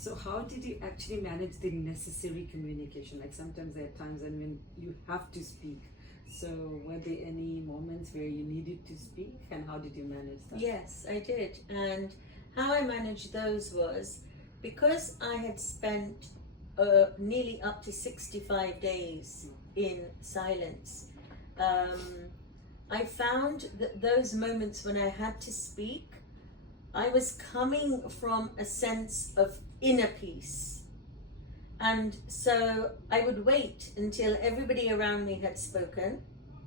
So how did you actually manage the necessary communication? Like sometimes there are times when you have to speak. So were there any moments where you needed to speak, and how did you manage that? Yes, I did. And how I managed those was because I had spent nearly up to 65 days in silence. I found that those moments when I had to speak, I was coming from a sense of inner peace. And so I would wait until everybody around me had spoken.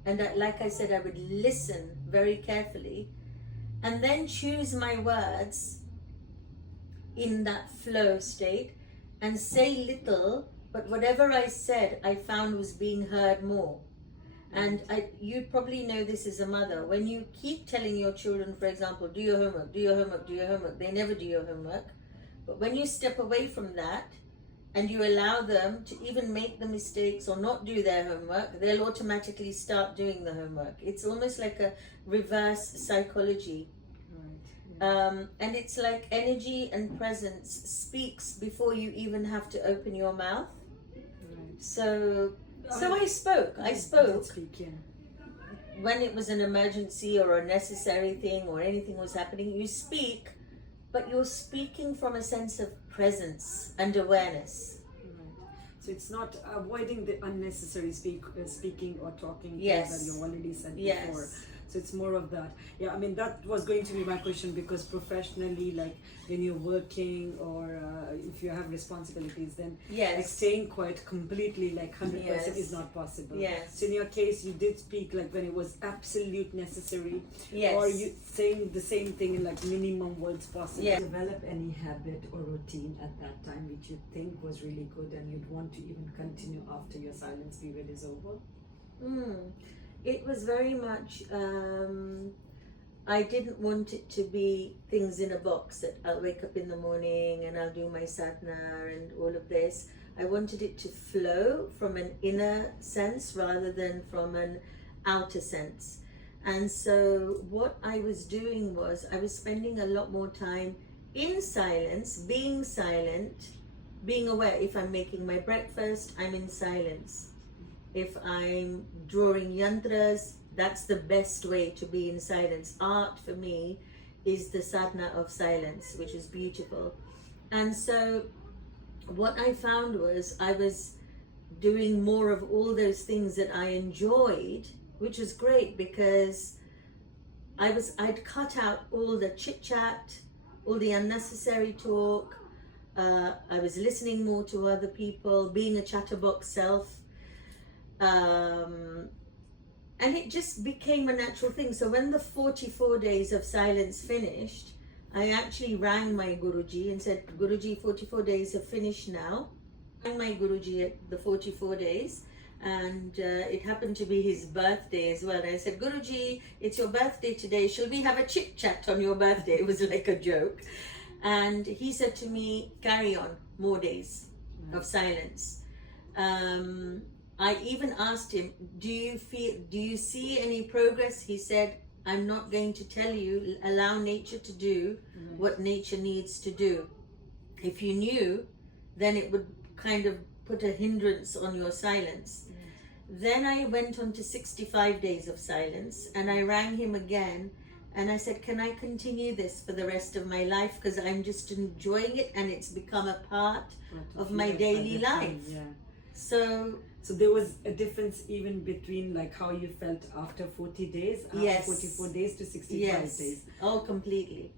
And like I said, I would listen very carefully and then choose my words in that flow state and say little, but whatever I said, I found was being heard more. And you probably know this as a mother. When you keep telling your children, for example, do your homework, do your homework, do your homework, they never do your homework. But when you step away from that and you allow them to even make the mistakes or not do their homework, they'll automatically start doing the homework. It's almost like a reverse psychology. And it's like energy and presence speaks before you even have to open your mouth. So I spoke. When it was an emergency or a necessary thing or anything was happening, you speak, but you're speaking from a sense of presence and awareness. So it's not avoiding the unnecessary speaking or talking Yes. that you already said Yes. before. So it's more of that. Yeah, I mean, that was going to be my question, because professionally, like when you're working or if you have responsibilities, then Yes. like staying quiet completely, like 100% Yes. is not possible. Yes. So in your case, you did speak like when it was absolute necessary, Yes. or you saying the same thing in like minimum words possible. Yes. Develop any habit or routine at that time which you think was really good and you'd want to even continue after your silence period is over? It was very much, I didn't want it to be things in a box that I'll wake up in the morning and I'll do my sadhana and all of this. I wanted it to flow from an inner sense rather than from an outer sense. And so what I was doing was I was spending a lot more time in silence, being silent, being aware. If I'm making my breakfast, I'm in silence. If I'm drawing yantras, that's the best way to be in silence. Art for me is the sadhana of silence, which is beautiful. And so what I found was I was doing more of all those things that I enjoyed, which was great because I'd cut out all the chit chat, all the unnecessary talk. I was listening more to other people, being a chatterbox self. And it just became a natural thing. So when the 44 days of silence finished, I actually rang my Guruji and said, Guruji, 44 days have finished now. I rang my Guruji at the 44 days, and it happened to be his birthday as well. And I said, Guruji, it's your birthday today. Shall we have a chit chat on your birthday? It was like a joke. And he said to me, carry on, more days of silence. I even asked him, do you see any progress? He said, I'm not going to tell you, allow nature to do what nature needs to do. If you knew, then it would kind of put a hindrance on your silence. Then I went on to 65 days of silence, and I rang him again and I said, can I continue this for the rest of my life? Because I'm just enjoying it and it's become a part of my daily life. So there was a difference even between like how you felt after 40 days, after 44 days to 65 days. Oh, completely.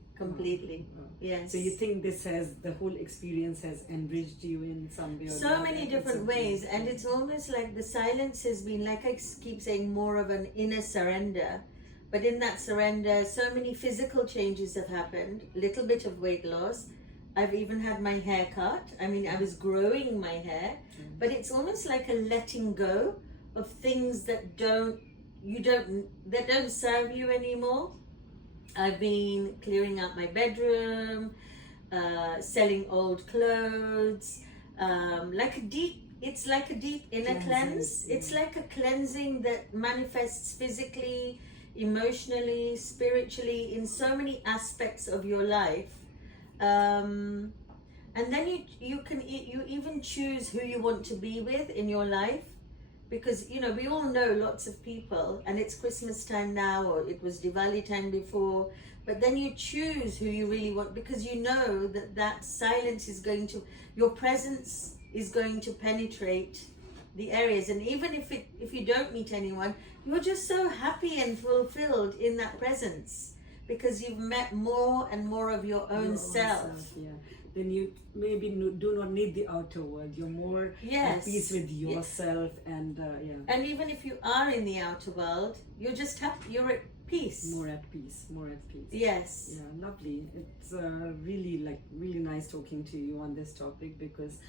Yes. So you think the whole experience has enriched you in some way? So many different ways, and it's almost like the silence has been, like I keep saying, more of an inner surrender. But in that surrender, so many physical changes have happened, little bit of weight loss. I've even had my hair cut. I mean, I was growing my hair, but it's almost like a letting go of things that don't serve you anymore. I've been clearing out my bedroom, selling old clothes, it's like a deep inner cleanse. It's like a cleansing that manifests physically, emotionally, spiritually, in so many aspects of your life. And then you even choose who you want to be with in your life, because you know we all know lots of people, and it's Christmas time now, or it was Diwali time before, but then you choose who you really want, because you know that silence is going to, your presence is going to penetrate the areas. And even if you don't meet anyone, you're just so happy and fulfilled in that presence, because you've met more and more of your own self. Yeah. Then you maybe do not need the outer world. You're more at peace with yourself, and yeah. And even if you are in the outer world, you're just happy. You're at peace. More at peace. More at peace. Yes. Yeah, lovely. It's really nice talking to you on this topic, because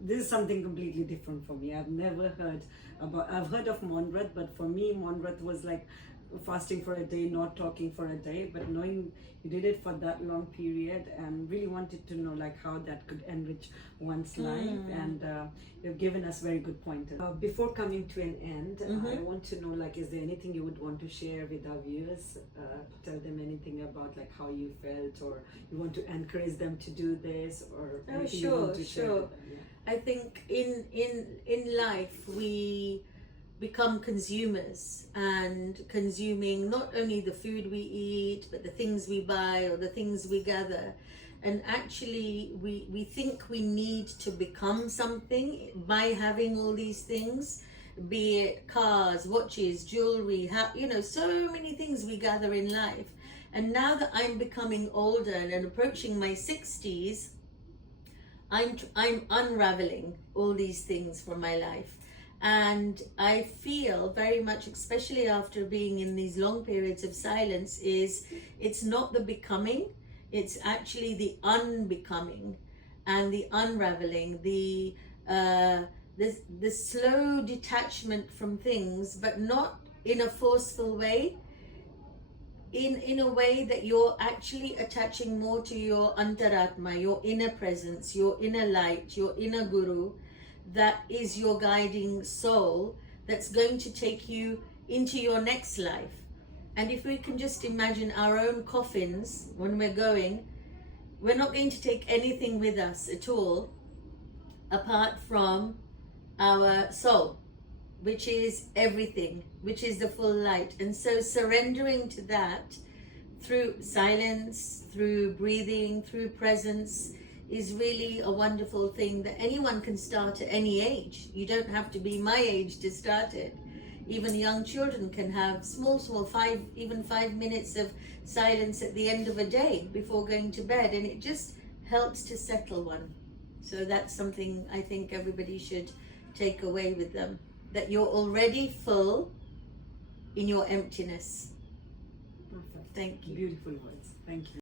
this is something completely different for me. I've never heard about. I've heard of Maun Vrat, but for me, Maun Vrat was like fasting for a day, not talking for a day. But knowing you did it for that long period, and really wanted to know like how that could enrich one's life, and you've given us very good pointers. Before coming to an end, I want to know, like, is there anything you would want to share with our viewers? Tell them anything about like how you felt, or you want to encourage them to do this, or anything you want to share with them? Yeah. I think in life we become consumers, and consuming not only the food we eat, but the things we buy or the things we gather. And actually we think we need to become something by having all these things, be it cars, watches, jewelry, so many things we gather in life. And now that I'm becoming older and approaching my 60s, I'm unraveling all these things from my life. And I feel very much, especially after being in these long periods of silence, it's not the becoming, it's actually the unbecoming and the unraveling, the slow detachment from things, but not in a forceful way, in a way that you're actually attaching more to your antaratma, your inner presence, your inner light, your inner guru, that is your guiding soul, that's going to take you into your next life. And if we can just imagine our own coffins when we're going, we're not going to take anything with us at all apart from our soul, which is everything, which is the full light. And so surrendering to that through silence, through breathing, through presence, is really a wonderful thing that anyone can start at any age. You don't have to be my age to start it. Even young children can have small 5 minutes of silence at the end of a day before going to bed, and it just helps to settle one. So that's something I think everybody should take away with them, that you're already full in your emptiness. Perfect. Thank you. Beautiful words. Thank you.